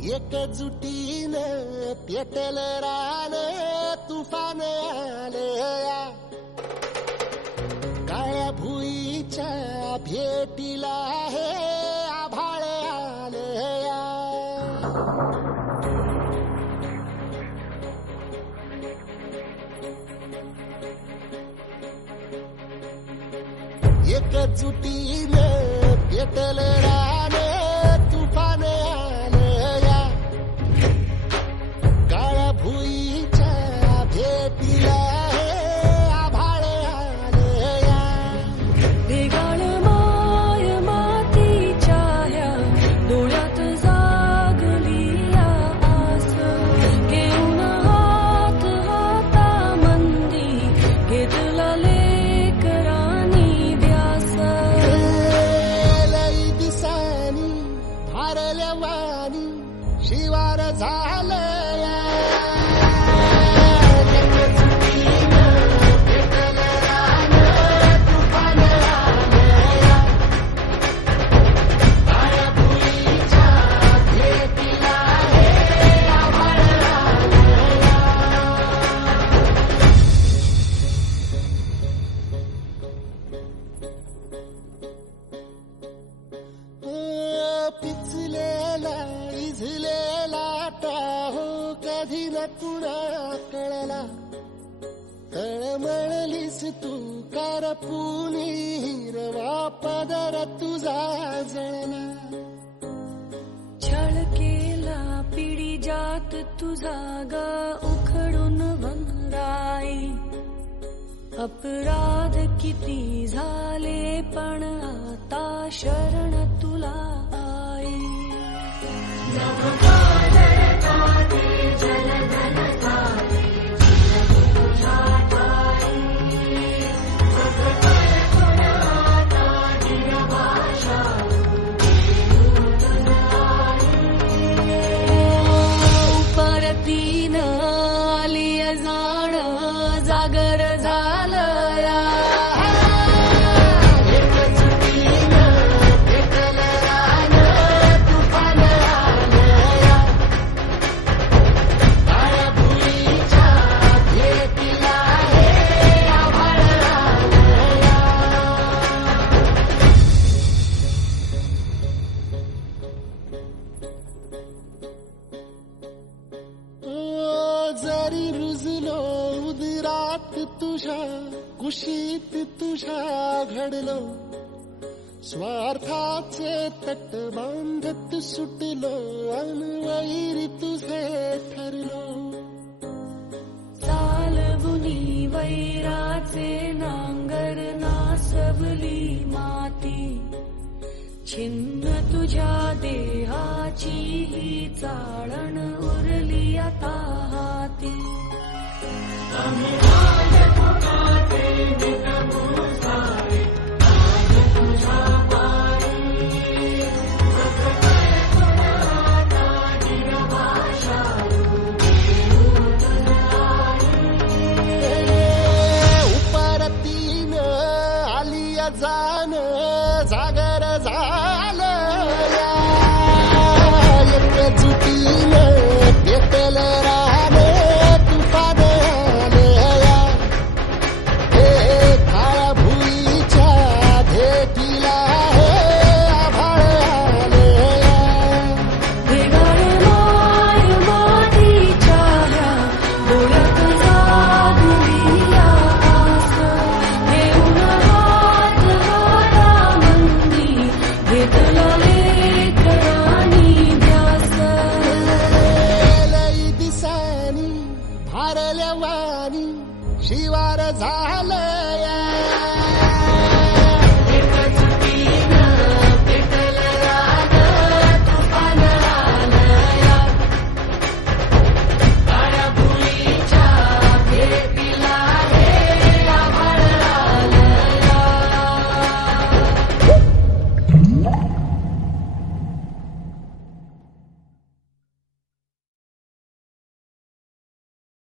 एकजुटीनं पेटलं रान तुफान आलया काळ्या भुईच्या भेटीला हे आभाळ आलया एकजुटीनं पेटलं रान तुफान आलया काळ्या भुईच्या भेटीला हे आभाळ आलया वेगाळ माय मातीच्या ह्या डोळ्यात जागली या आस घेऊन हात हातामंदी घेतला लेकरांनी ध्यास लई दिसानी भारल्या वाणी शिवार झालया पिचलेला इझलेला टाहो कधी न कुणा कळला तळमळलीस तू कारपुनी हिरवा पदर तुझा जळला छळ केला पिढी जात तुझा ग उखडून वंगराई अपराध किती झाले पण आता शरण तुला आई परतीन आली जाण जागर झालया जरी रुजलो उदरात तुझ्या कुशीत तुझ्या घडलो स्वार्थाचे तट बांधत सुटलो अनवैरी तुझे ठरलो चालवुनी वैराचे नांगर नासवली माती छिन्न तुझ्या देहाची ही चाळण उरली आता हाती उपरतीन आली जाण जागर झालया एकजुटीनं पेटलं रान तुफान आलया हे काळ्या भुईच्या भेटीला हे आभाळ आलया वेगाळ माय मातीच्या ह्या डोळ्यात जागली या आस घेऊन हात हातामंदी घेतला लेकरांनी ध्यास लई दिसानी भारल्या वाणी शिवार झालया